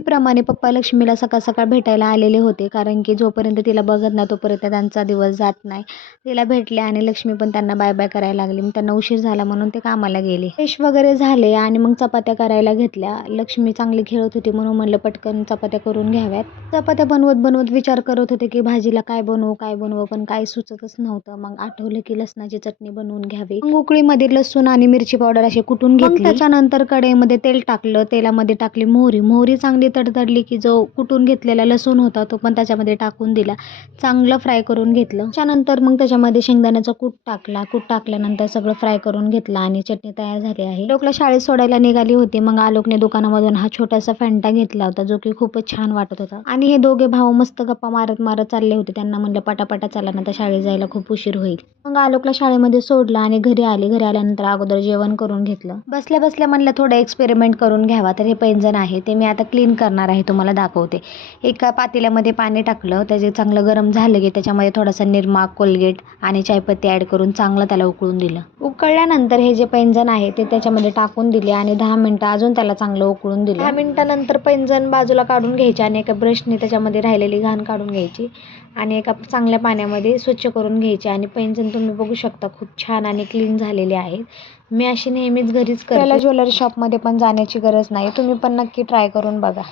प्रमाणे पप्पा लक्ष्मीला सकाळ सकाळ भेटायला आलेले होते, कारण की जोपर्यंत तिला बघत नाही तोपर्यंत त्यांचा दिवस जात नाही. तिला भेटले आणि लक्ष्मी पण त्यांना बाय बाय करायला लागली. मग त्यांना उशीर झाला म्हणून ते कामाला गेले. फ्रेश वगैरे झाले आणि मग चपात्या करायला घेतल्या. लक्ष्मी चांगली खेळत होती म्हणून म्हणलं पटकन चपात्या करून घ्याव्यात. चपात्या बनवत बनवत विचार करत होते की भाजीला काय बनवू पण काय सुचतच नव्हतं. मग आठवलं की लसणाची चटणी बनवून घ्यावी. मग उकळीमध्ये लसूण आणि मिरची पावडर अशी कुटून घेतली. त्याच्यानंतर कढईमध्ये तेल टाकलं. तेलामध्ये टाकली मोहरी चांगली तडतडली की जो कुटून घेतलेला लसूण होता तो पण त्याच्यामध्ये टाकून दिला. चांगलं फ्राय करून घेतलं. त्यानंतर मग त्याच्यामध्ये शेंगदाण्याचा कूट टाकला. कूट टाकल्यानंतर सगळं फ्राय करून घेतलं आणि चटणी तयार झाली आहे. आलोकला शाळेत सोडायला निघाली होती. मग आलोकने दुकानामधून हा छोटासा फॅन्टा घेतला होता, जो की खूपच छान वाटत होता. आणि हे दोघे भाऊ मस्त गप्पा मारत मारत चालले होते. त्यांना म्हणलं पटापटा चला ना, तर शाळेत जायला खूप उशीर होईल. मग आलोकला शाळेमध्ये सोडलं आणि घरी आले. घरी आल्यानंतर अगोदर जेवण करून घेतलं. बसल्या बसल्या म्हणलं थोडं एक्सपेरिमेंट करून घ्यावा. तर हे पैंजण आहे ते मी आता क्लीन करणार आहे, तुम्हाला दाखवते. एका पातेल्यामध्ये पाणी टाकलं. त्याचे चांगलं गरम झालं की त्याच्यामध्ये थोडासा निरमा, कोलगेट आणि चायपत्ती ॲड करून चांगलं त्याला उकळून दिलं. उकळल्यानंतर हे जे पैंजण आहे ते त्याच्यामध्ये टाकून दिले आणि 10 मिनिटं अजून त्याला चांगलं उकळून दिलं. 10 मिनिटानंतर पैंजण बाजूला काढून घ्यायचे आणि एका ब्रशने त्याच्यामध्ये राहिलेली घाण काढून घ्यायची आणि एका चांगल्या पाण्यामध्ये स्वच्छ करून घ्यायचे. आणि पैंजण तुम्ही बघू शकता खूप छान आणि क्लीन झालेले आहेत. मी अशी नेहमीच घरीच करते. ज्वेलरी शॉपमध्ये पण जाण्याची गरज नाही. तुम्ही पण नक्की ट्राय करून बघा.